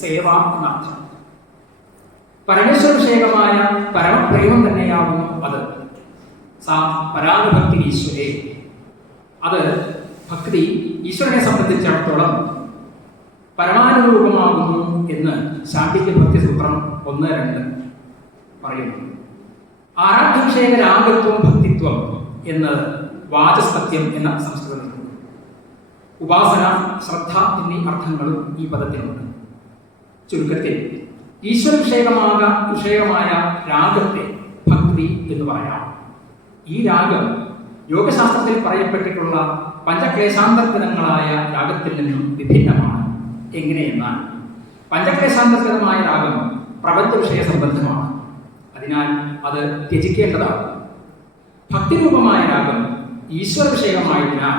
സേവ എന്നർത്ഥം. പരമേശ്വര വിഷയകമായ പരമപ്രേമം തന്നെയാവുന്നു അത്. സാ പരാഗഭക്തി ഈശ്വരേ. അത് ഭക്തി ഈശ്വരനെ സംബന്ധിച്ചിടത്തോളം പരമാനുരൂപമാകുന്നു എന്ന് ശാണ്ഡില്യ ഭക്തി സൂത്രം 1-2 പറയുന്നു. ആരാധ്യവിഷയക രാഗത്വം ഭക്തിത്വം എന്ന് വാചസ്പത്യം എന്ന സംസ്കൃതത്തിലുണ്ട്. ഉപാസന, ശ്രദ്ധ എന്നീ അർത്ഥങ്ങളും ഈ പദത്തിനുണ്ട്. ചുരുക്കത്തിൽ ഈശ്വര വിഷയകമായ രാഗത്തെ ഭക്തി എന്ന് പറയാം. ഈ രാഗം യോഗശാസ്ത്രത്തിൽ പറയപ്പെട്ടിട്ടുള്ള പഞ്ചക്ലേശാന്തർഗതങ്ങളായ രാഗത്തിൽ നിന്നും വിഭിന്നമാണ്. എങ്ങനെയെന്നാൽ പഞ്ചക്ലേശാന്തർഗതമായ രാഗം പ്രപഞ്ച വിഷയ സംബന്ധമാണ്. അതിനാൽ അത് ത്യജിക്കേണ്ടതാണ്. ഭക്തിരൂപമായ രാഗം ഈശ്വര വിഷയകമായതിനാൽ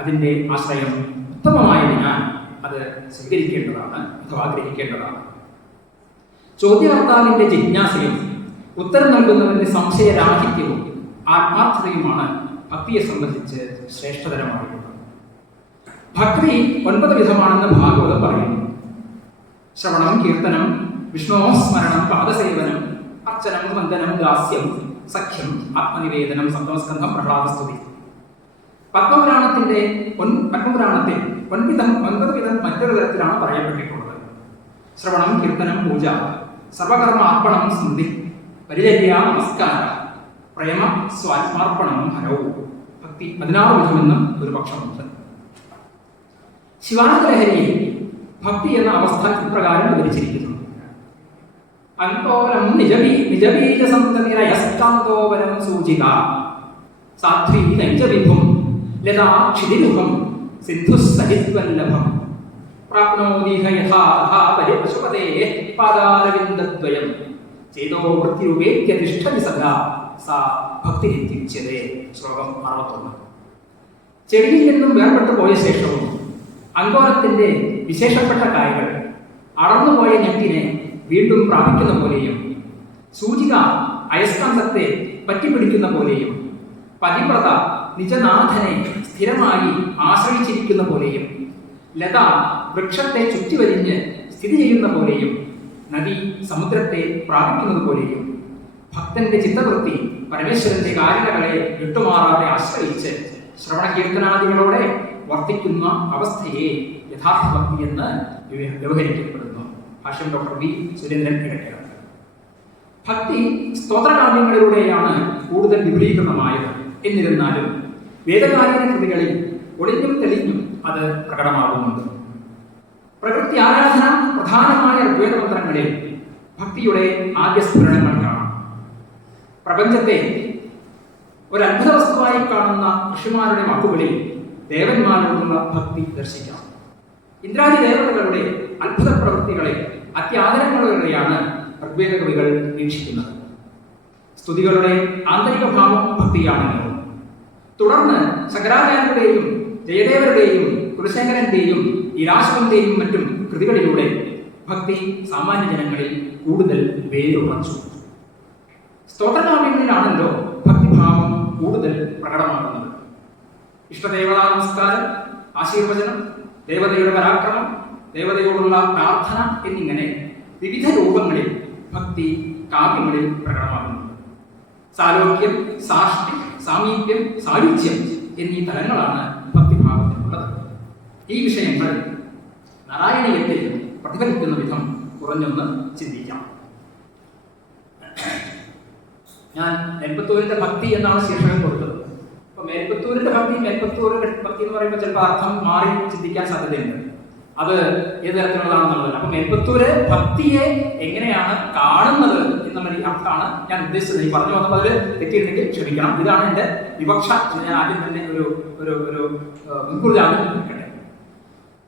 അതിൻ്റെ ആശ്രയം ഉത്തമമായതിനാൽ അത് സ്വീകരിക്കേണ്ടതാണ് അഥവാ ഗ്രഹിക്കേണ്ടതാണ്. ചോദ്യകർത്താവിന്റെ ജിജ്ഞാസയും ഉത്തരം നൽകുന്നവന്റെ സംശയരാഹിത്യവും ആത്മാർത്ഥതയുമാണ് ഭക്തിയെ സംബന്ധിച്ച് ശ്രേഷ്ഠതരമായിട്ടുള്ളത്. ഭക്തി 9 വിധമാണെന്ന് ഭാഗവതം പറയുന്നു. ശ്രവണം, കീർത്തനം, വിഷ്ണോസ്മരണം, പാദസേവനം, അർച്ചനം, വന്ദനം, ദാസ്യം, സഖ്യം, ആത്മനിവേദനം, സപ്തമസ്കന്ധം, പ്രഹ്ലാദസ്തുതി. പത്മപുരാണത്തിൽ 9 വിധം മറ്റൊരു തരത്തിലാണ് പറയപ്പെട്ടിട്ടുള്ളത്. ശ്രവണം, കീർത്തനം, പൂജ, സർവകർമ്മ അർപ്പണം, സ്മൃതി, പരിചര്യ, നമസ്കാര, പ്രേമ, സ്വാത്മാർപ്പണം, ഹരവും. ഭക്തി 16 വിധമെന്നും ഒരു പക്ഷമുണ്ട്. ശിവാനന്ദലഹരിയിൽ ഭക്തി എന്ന അവസ്ഥ ഇപ്രകാരം വിവരിച്ചിരിക്കുന്നു. അങ്കോരം നിജബീജസന്തതിരയസ്കാന്തോപരം സൂചിക സാധ്വീ നൈജവിഭും ലതാ ക്ഷിതിരുഹം സിന്ധുസ്സഹിത്വല്ലഭം പ്രാപ്നോദീഹ യഥാ പരിപശുപതേഃ പാദാരവിന്ദദ്വയം ചേതോ വൃത്തിരുപേത്യതിഷ്ഠതി സദാ സാ ഭക്തിരിത്യുച്യതേ. ശ്ലോകം 61. ചെടിയിൽ നിന്നും വേർപെട്ടു പോയ ശേഷവും അങ്കോരത്തിന്റെ വിശേഷപ്പെട്ട കായകൾ അടർന്നുപോയ ഞെട്ടിനെ വീണ്ടും പ്രാപിക്കുന്ന പോലെയും, സൂചിക അയസ്കാന്തത്തെ പറ്റിപ്പിടിക്കുന്ന പോലെയും, പതിവ്രത നിജനാഥനെ സ്ഥിരമായി ആശ്രയിച്ചിരിക്കുന്ന പോലെയും, ലത വൃക്ഷത്തെ ചുറ്റിവരിഞ്ഞ് സ്ഥിതി ചെയ്യുന്ന പോലെയും, നദി സമുദ്രത്തെ പ്രാപിക്കുന്നത് പോലെയും, ഭക്തന്റെ ചിത്തവൃത്തി പരമേശ്വരന്റെ കാരണങ്ങളെ വിട്ടുമാറാതെ ആശ്രയിച്ച് ശ്രവണകീർത്തനാദികളോടെ വർത്തിക്കുന്ന അവസ്ഥയെ യഥാർത്ഥ ഭക്തി എന്ന് വ്യവഹരിക്കപ്പെടുന്നു. ഭാഷ്യം ഡോക്ടർ ബി സുരേന്ദ്രൻ ഇടയ്ക്കൽ. ഭക്തി സ്തോത്രകാവ്യങ്ങളിലൂടെയാണ് കൂടുതൽ വിപുലീകൃതമായത്. എന്നിരുന്നാലും വേദകാലീന കൃതികളിൽ ഒളിഞ്ഞും തെളിഞ്ഞും അത് പ്രകടമാകുന്നുണ്ട്. പ്രകൃതി ആരാധന പ്രധാനമായ ഋഗ്വേദമന്ത്രങ്ങളിൽ ഭക്തിയുടെ ആദ്യ സ്ഫുരണങ്ങൾ കാണാം. പ്രപഞ്ചത്തെ ഒരു അത്ഭുത വസ്തുവായി കാണുന്ന ഋഷിമാരുടെ വാക്കുകളിൽ ദേവന്മാരോടുള്ള ഭക്തി ദർശിക്കാം. ഇന്ദ്രാദി ദേവതകളുടെ അത്ഭുത പ്രവൃത്തികളെ അത്യാദരങ്ങളോടെയാണ് ഋഗ്വേദ കവികൾ വീക്ഷിക്കുന്നത്. സ്തുതികളുടെ ആന്തരിക ഭാവം ഭക്തിയാണല്ലോ. തുടർന്ന് ശങ്കരാചാര്യരുടെയും ജയദേവരുടെയും കുലശേഖരന്റെയും ഈരാശവന്റെയും മറ്റും കൃതികളിലൂടെ ഭക്തി സാമാന്യ ജനങ്ങളിൽ കൂടുതൽ വേരുറച്ചു. സ്തോത്രകാവ്യങ്ങളിലാണല്ലോ ഭക്തിഭാവം കൂടുതൽ പ്രകടമാകുന്നത്. ഇഷ്ടദേവതാ നമസ്കാരം, ആശീർവചനം, ദേവതയുടെ പരാക്രമം, ദേവതയോടുള്ള പ്രാർത്ഥന എന്നിങ്ങനെ വിവിധ രൂപങ്ങളിൽ ഭക്തി കാവ്യങ്ങളിൽ പ്രകടമാകുന്നുണ്ട്. സാലോക്യം, സാഷ്ടി, സാമീപ്യം, സായുജ്യം എന്നീ തലങ്ങളാണ് ഭക്തിഭാവത്തിനുള്ളത്. ഈ വിഷയങ്ങൾ നാരായണീയത്തിൽ പ്രതിഫലിക്കുന്ന വിധം കുറഞ്ഞൊന്ന് ചിന്തിക്കാം. ഞാൻ മേൽപ്പത്തൂരിന്റെ ഭക്തി എന്നാണ് ശീർഷകം കൊടുത്തത്. അപ്പൊ മേൽപ്പത്തൂരിന്റെ ഭക്തി എന്ന് പറയുമ്പോൾ ചിലപ്പോൾ അർത്ഥം മാറി ചിന്തിക്കാൻ സാധ്യതയുണ്ട്. അത് ഏത് തരത്തിലുള്ളതാണെന്നുള്ളത്. അപ്പൊ മേൽപ്പത്തൂര് ഭക്തിയെ എങ്ങനെയാണ് കാണുന്നത് എന്നുള്ള അർത്ഥമാണ് ഞാൻ ഉദ്ദേശിച്ചത്. ഈ പറഞ്ഞു വന്നപ്പോൾ അതിൽ തെറ്റിയിട്ടുണ്ടെങ്കിൽ ക്ഷമിക്കണം. ഇതാണ് എന്റെ വിവക്ഷ. ഞാൻ ആദ്യം തന്നെ ഒരു മുൻകൂർജാമ്യം നിൽക്കട്ടെ.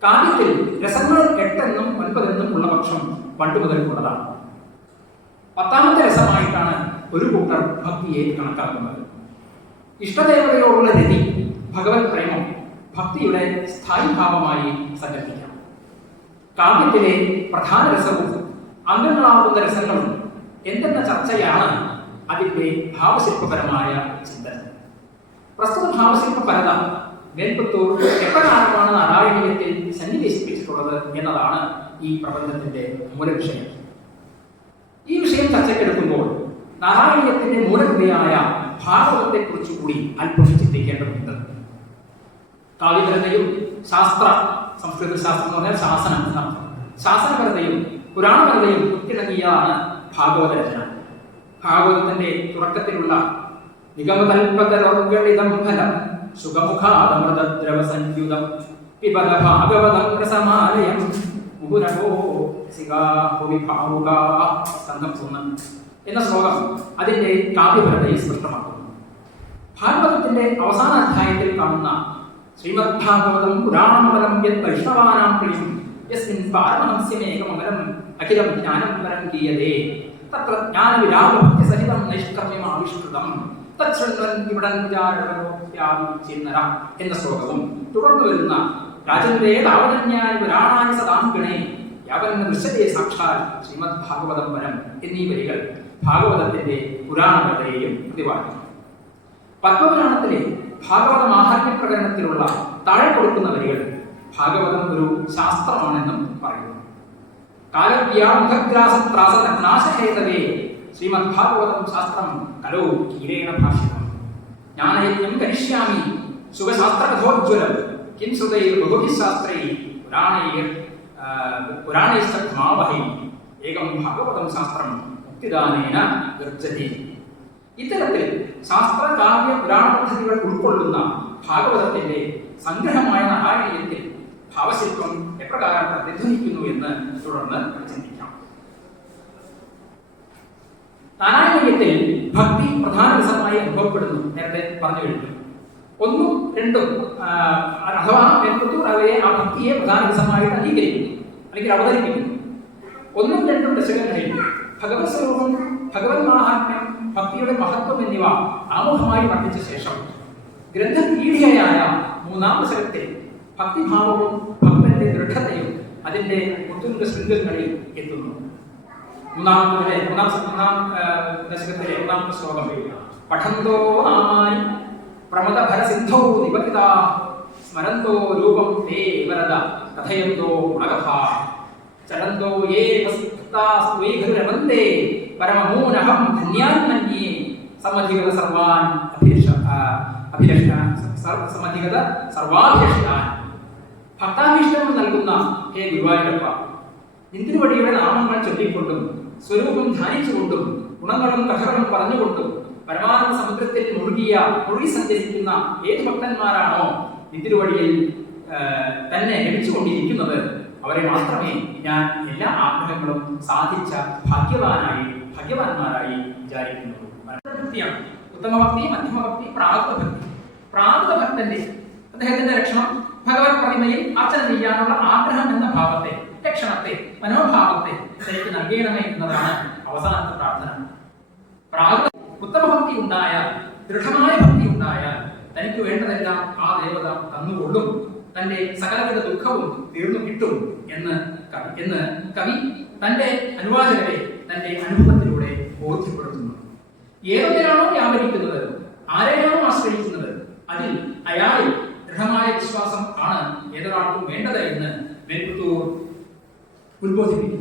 കാവ്യത്തിൽ രസങ്ങൾ 8 എന്നും 9 എന്നും ഉള്ള പക്ഷം പണ്ട് മുതൽക്കുള്ളതാണ്. 10ാമത്തെ രസമായിട്ടാണ് ഒരു കൂട്ടർ ഭക്തിയെ കണക്കാക്കുന്നത്. ഇഷ്ടദേവതയോടുള്ള രതി, ഭഗവത് പ്രേമം ഭക്തിയുടെ സ്ഥായി ഭാവമായി സങ്കല്പിക്കാം. കാവ്യത്തിലെ പ്രധാന രസവും അംഗങ്ങളാവുന്ന രസങ്ങളും എന്തെന്ന ചർച്ചയാണ് അതിന്റെ ഭാവശില്പപരമായ ചിന്തനം. പ്രസ്തുത ഭാവശില്പപരത മേൽപ്പത്തൂർ എപ്രകാരമാണ് നാരായണീയത്തിൽ സന്നിവേശിപ്പിച്ചിട്ടുള്ളത് എന്നതാണ് ഈ പ്രബന്ധത്തിന്റെ മൂലവിഷയം. ഈ വിഷയം ചർച്ചയ്ക്കെടുക്കുമ്പോൾ നാരായണീയത്തിന്റെ മൂലകൃതിയായ ഭാഗവതത്തെക്കുറിച്ച് കൂടി അല്പം ചിന്തിക്കേണ്ടതുണ്ട്. കാവ്യപരതയും ശാസ്ത്ര, സംസ്കൃത ശാസ്ത്രം എന്ന് പറഞ്ഞാൽ ശാസനം എന്നാണ്, ശാസനപരതയും പുരാണപരതയും ഒത്തിണങ്ങിയാണ് ഭാഗവത രചന. ഭാഗവതത്തിന്റെ തുടക്കത്തിലുള്ള നിഗമകൽപതരോർഗളിതം ഫലം സുഖമുഖാദമൃതദ്രവ സംയുതം പിബത ഭാഗവതം രസമാലയം മുഹുരവോ എന്ന ശ്ലോകം അതിന്റെ കാവ്യപരതയെ സ്പഷ്ടമാക്കുന്നു. ഭാഗവതത്തിന്റെ അവസാന അധ്യായത്തിൽ കാണുന്ന ശ്രീമദ് ഭാഗവതം പുരാണമലം യത് വൈഷ്ണവാനാം പ്രിയം യസ്മിൻ പാരമഹംസ്യമേകമമരം അഖിലം ജ്ഞാനം പരം ഗീയതേ തത്ര ജ്ഞാനവിരാഗഭക്തി സഹിതം നൈഷ്കർമ്മ്യം ആവിഷ്കൃതം തച്ഛൃണ്വൻ ഇവിടം വിചാരവരോപ്യാവിചിന്നര എന്ന ശ്ലോകവും തുടർന്നു വരുന്ന രാജന്റെ താവതന്യായ പുരാണാനി സദാം ഗണേ യാവന്ന ദൃശ്യതേ സാക്ഷാൽ ശ്രീമദ് ഭാഗവതം വരം എന്നീ വരികൾ ഭാഗവതത്തിന്റെ പുരാണകഥയെയും പ്രതിപാദിക്കുന്നു. പത്മപുരാണത്തിലെ ഭാഗവത മാഹാത്മ്യ പ്രകടനത്തിലുള്ള താഴെ കൊടുക്കുന്ന വരികൾ ഭാഗവതം ഒരു ശാസ്ത്രമാണെന്നും പറയുന്നു. കാലവ്യാമുഖഗ്രാസത്രാസനാശഹേതവേ ശ്രീമദ് ഭാഗവതം ശാസ്ത്രം കലോ കീരേണ ഭാഷിതം ജ്ഞാനയജ്ഞം കരിഷ്യാമി സുഖശാസ്ത്രകഥോജ്വലം കിം ശ്രുതൈർ ബഹുഭിഃ ശാസ്ത്രൈ പുരാണൈസ്തമാവഹൈ ഏകം ഭാഗവതം ശാസ്ത്രം മുക്തിദാനേന ഗർജതി. ഇത്തരത്തിൽ ശാസ്ത്ര, കാവ്യ, പുരാണ പദ്ധതികൾ ഉൾക്കൊള്ളുന്ന ഭാഗവതത്തിന്റെ സംഗ്രഹമായ നാരായണീയത്തിൽ ഭാവശില്പം എപ്രകാരം പ്രതിധ്വനിക്കുന്നു എന്ന് തുടർന്ന് ചിന്തിക്കാം. നാരായണീയത്തിൽ ഭക്തി പ്രധാന രസമായി അനുഭവപ്പെടുന്നു. നേരത്തെ പറഞ്ഞു കഴിഞ്ഞു. ഒന്നും രണ്ടും അഥവാ മേൽപ്പത്തൂർ അവയെ ആ ഭക്തിയെ പ്രധാന രസമായിട്ട് അംഗീകരിക്കുന്നു അല്ലെങ്കിൽ അവതരിപ്പിക്കുന്നു. ഒന്നും രണ്ടും ദശകങ്ങളിൽ ഭഗവത് സ്വരൂപം, ഭഗവത് മാഹാത്മ്യം, ഭക്തിയുടെ മഹത്വം എന്നിവ ആമുഖമായി വർണ്ണിച്ച ശേഷം ഗ്രന്ഥപീഠികയായ മൂന്നാം ദശകത്തിൽ ഭക്തിഭാവവും ഭക്തന്റെ ദൃഢതയും അതിന്റെ ഉത്തുംഗ ശൃംഗങ്ങളിൽ എത്തുന്നു. മൂന്നാം ദശകത്തിലെ ഒന്നാമത്തെ ശ്ലോകം പഠന്തോ നാമാനി പ്രമദഭരസിന്ധോ നിപതിതാ സ്മരന്തോ രൂപം തേ വരദ കഥയന്തോ ഗുണകഥാ ചലന്തോ യേ ഭക്താസ്ത്വൈഘരുരവന്തേ പരമമൂനഹം ധന്യാന്മന്യേ സമധിഗത സർവാൻ സമധിഗത സർവാഭിലഷാൻ. ഭക്താഭീഷ്ടം നൽകുന്ന ഹേ ഗുരുവായൂരപ്പ, നിന്തിരുവടിയുടെ നാമങ്ങൾ ചൊല്ലിക്കൊണ്ടും സ്വരൂപം ധ്യാനിച്ചുകൊണ്ടും ഗുണങ്ങളും കഥകളും പറഞ്ഞുകൊണ്ടും പരമാനന്ദ സമുദ്രത്തിൽ മുഴുകി സഞ്ചരിക്കുന്ന ഏത് ഭക്തന്മാരാണോ നിന്തിരുവടിയിൽ തന്നെ ലഭിച്ചുകൊണ്ടിരിക്കുന്നത് അവരെ മാത്രമേ ഞാൻ എല്ലാ ആഗ്രഹങ്ങളും സാധിച്ച ഭാഗ്യവാന്മാരായി വിചാരിക്കുന്നുള്ളൂ. ഉത്തമഭക്തി, മധ്യമഭക്തി, പ്രാകൃതഭക്തി. പ്രാകൃതഭക്തന്റെ അദ്ദേഹത്തിന്റെ ലക്ഷണം ഭഗവത് പ്രതിമയിൽ അർച്ചന ചെയ്യാനുള്ള ആഗ്രഹം എന്ന ഭാവത്തെ, ലക്ഷണത്തെ, മനോഭാവത്തെ തനിക്ക് നൽകണമേ എന്നതാണ് അവസാനത്തെ പ്രാർത്ഥന. ഉത്തമഭക്തി ഉണ്ടായാൽ, ദൃഢമായ ഭക്തി ഉണ്ടായാൽ തനിക്ക് വേണ്ടതെല്ലാം ആ ദേവത തന്നുകൊള്ളും, തന്റെ സകലവിധ ദുഃഖവും തീർന്നു കിട്ടും എന്ന് കവി തന്റെ അനുവാചകരെ തന്റെ അനുഭവത്തിലൂടെ ബോധ്യപ്പെടുത്തുന്നു. ഏതൊന്നിനാണോ വ്യാപരിക്കുന്നത്, ആരെയാണോ ആശ്രയിക്കുന്നത്, അതിൽ അയാളിൽ ദൃഢമായ വിശ്വാസം ആണ് ഏതൊരാൾക്കും വേണ്ടത് എന്ന് മേൽപ്പത്തൂർ ഉത്ബോധിപ്പിക്കുന്നു.